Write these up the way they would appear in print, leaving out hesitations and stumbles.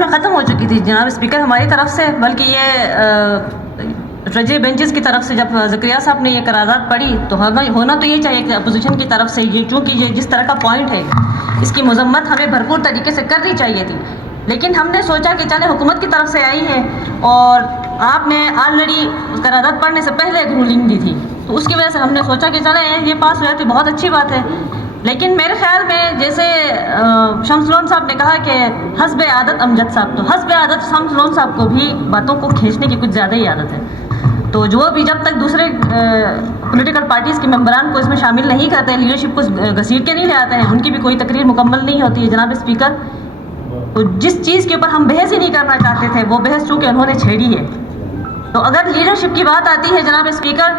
میں ختم ہو چکی تھی جناب اسپیکر ہماری طرف سے، بلکہ یہ رجے بینچز کی طرف سے جب زکریا صاحب نے یہ قرارداد پڑھی تو ہونا تو یہ چاہیے کہ اپوزیشن کی طرف سے یہ چونکہ یہ جس طرح کا پوائنٹ ہے اس کی مذمت ہمیں بھرپور طریقے سے کرنی چاہیے تھی، لیکن ہم نے سوچا کہ چلے حکومت کی طرف سے آئی ہے اور آپ نے آلریڈی قرارداد پڑھنے سے پہلے ایک رولنگ دی تھی، تو اس کی وجہ سے ہم نے سوچا کہ چلے یہ پاس ہو جاتی بہت اچھی بات ہے۔ لیکن میرے خیال میں جیسے شمس لون صاحب نے کہا کہ حسب عادت امجد صاحب، تو حسب عادت شمس لون صاحب کو بھی باتوں کو کھینچنے کی کچھ زیادہ ہی عادت ہے، تو جو بھی جب تک دوسرے پولیٹیکل پارٹیز کے ممبران کو اس میں شامل نہیں کرتے ہیں، لیڈرشپ کو گھسیٹ کے نہیں لے آتے ہیں، ان کی بھی کوئی تقریر مکمل نہیں ہوتی ہے جناب اسپیکر۔ تو جس چیز کے اوپر ہم بحث ہی نہیں کرنا چاہتے تھے وہ بحث چونکہ انہوں نے چھیڑی ہے، تو اگر لیڈرشپ کی بات آتی ہے جناب اسپیکر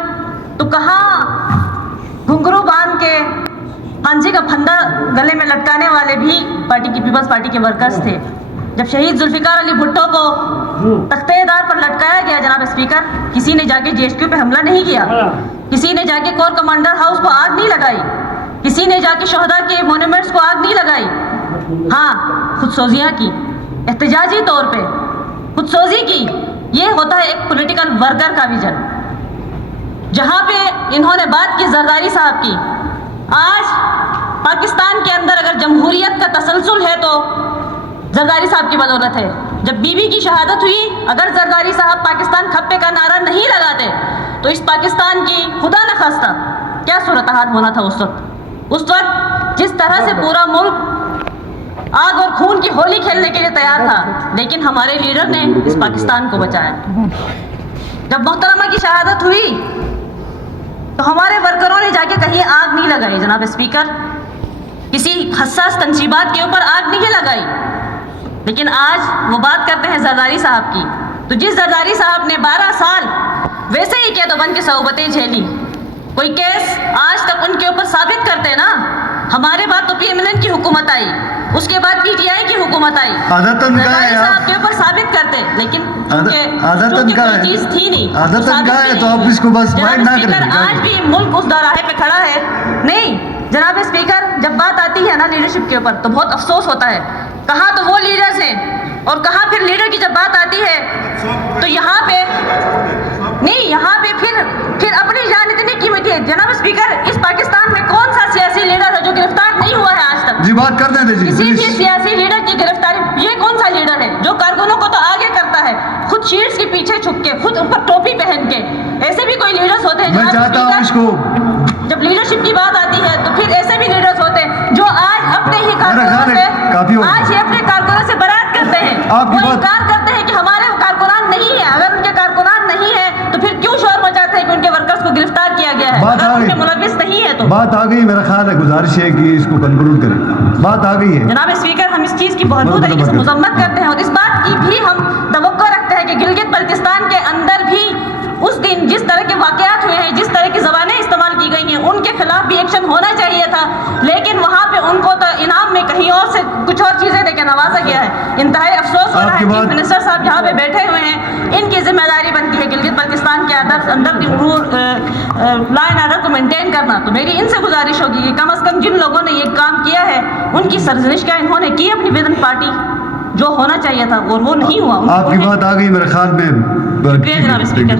تو کہاں گھنگرو باندھ کے پھانسی کا پھندا گلے میں لٹکانے والے بھی پارٹی کی پیپلز پارٹی کے ورکرز تھے۔ جب شہید ذوالفقار علی بھٹو کو تختہ دار پر لٹکایا گیا جناب اسپیکر، کسی نے جا کے جی ایچ کیو پہ حملہ نہیں کیا، کسی نے جا کے کور کمانڈر ہاؤس کو آگ نہیں لگائی، کسی نے جا کے شہداء کے مونومنٹس کو آگ نہیں لگائی، ہاں خود سوزیاں کی، احتجاجی طور پہ خود سوزی کی۔ یہ ہوتا ہے ایک پولیٹیکل ورکر کا ویژن۔ جہاں پہ انہوں نے بات کی زرداری صاحب کی، آج پاکستان کے اندر اگر جمہوریت کا تسلسل ہے تو زرداری صاحب کی بدولت ہے۔ جب بی بی کی شہادت ہوئی، اگر زرداری صاحب پاکستان کھپے کا نعرہ نہیں لگاتے تو اس پاکستان کی خدا نخواستہ کیا صورتحال ہونا تھا اس وقت جس طرح سے پورا ملک آگ اور خون کی ہولی کھیلنے کے لیے تیار تھا، لیکن ہمارے لیڈر نے اس پاکستان کو بچایا۔ جب محترمہ کی شہادت ہوئی تو ہمارے ورکروں نے جا کے کہیں آگ نہیں لگائی جناب اسپیکر، کسی حساس تنصیبات کے اوپر آگ نہیں لگائی، لیکن آج وہ بات کرتے ہیں زرداری صاحب کی، تو جس زرداری صاحب نے 12 سال ویسے ہی قید و بند کی صعوبتیں جھیلی، کوئی کیس آج تک ان کے اوپر ثابت کرتے نا، ہمارے بعد تو پی ایم ایل این کی حکومت آئی، اس کے بعد پی ٹی آئی کی حکومت آئی، زرداری صاحب کے اوپر ثابت کرتے، لیکن چونکہ کوئی چیز تھی نہیں آج بھی ملک اس دوراہے پہ کھڑا ہے۔ نہیں جناب اسپیکر، جب بات آتی ہے نا لیڈرشپ کے اوپر تو بہت افسوس ہوتا ہے، کہاں تو وہ لیڈرز ہیں اور کہاں پھر لیڈر کی جب بات آتی ہے تو یہاں پہ نہیں، یہاں پہ پھر اپنی جان اتنی قیمتی ہے۔ جناب اسپیکر، اس پاکستان میں کون سا سیاسی لیڈر ہے جو گرفتار نہیں ہوا ہے آج تک؟ جی بات کر دیں جی، کسی بھی سیاسی لیڈر کی گرفتاری، یہ کون سا لیڈر ہے جو کارکنوں کو تو آگے کرتا ہے، خود شیلڈز کے پیچھے چھپ کے، خود اوپر ٹوپی پہن کے؟ ایسے بھی کوئی لیڈرز ہوتے ہیں میں چاہتا ہوں اس کو، جب لیڈرشپ کی بات آتی ہے تو پھر ایسے بھی لیڈرز ہوتے ہیں جو آج اپنے ہی کارکنوں سے برات کرتے ہیں، وہ انکار کرتے ہیں کہ ہمارے کارکنان نہیں ہیں۔ اگر ان کے کارکنان نہیں ہیں تو پھر کیوں شور مچاتے ہیں کہ ان کے ورکرز کو گرفتار کیا گیا ہے؟ اگر ان میں ملوث نہیں ہے تو بات آ گئی۔ میرا خیال ہے گزارش ہے کہ اس کو کنکلوڈ کریں، بات آ گئی ہے جناب اسپیکر۔ ہم اس چیز کی بہت طریقے سے مذمت کرتے ہیں اور اس بات کی بھی ہم توقع رکھتے ہیں کہ گلگت بلتستان کے اندر بھی اس دن جس طرح کے واقعات ہوئے ہیں، جس طرح کی زبانیں استعمال کی گئی ہیں، ان کے خلاف بھی ایکشن ہونا چاہیے تھا، لیکن وہاں پہ ان کو تو انعام میں کہیں اور سے کچھ اور چیزیں دے کے نوازا گیا ہے۔ انتہائی افسوس ہو رہا ہے، چیف منسٹر صاحب جہاں پہ بیٹھے ہوئے ہیں، ان کی ذمہ داری بنتی ہے گلگت بلتستان کے اندر لا اینڈ آرڈر کو مینٹین کرنا۔ تو میری ان سے گزارش ہوگی کہ کم از کم جن لوگوں نے یہ کام کیا ہے ان کی سرزنش کا انہوں نے کی اپنی ودن پارٹی، جو ہونا چاہیے تھا اور وہ نہیں ہوا۔ آپ کی بات آ گئی میرے خیال میں۔ جناب اسپیکر۔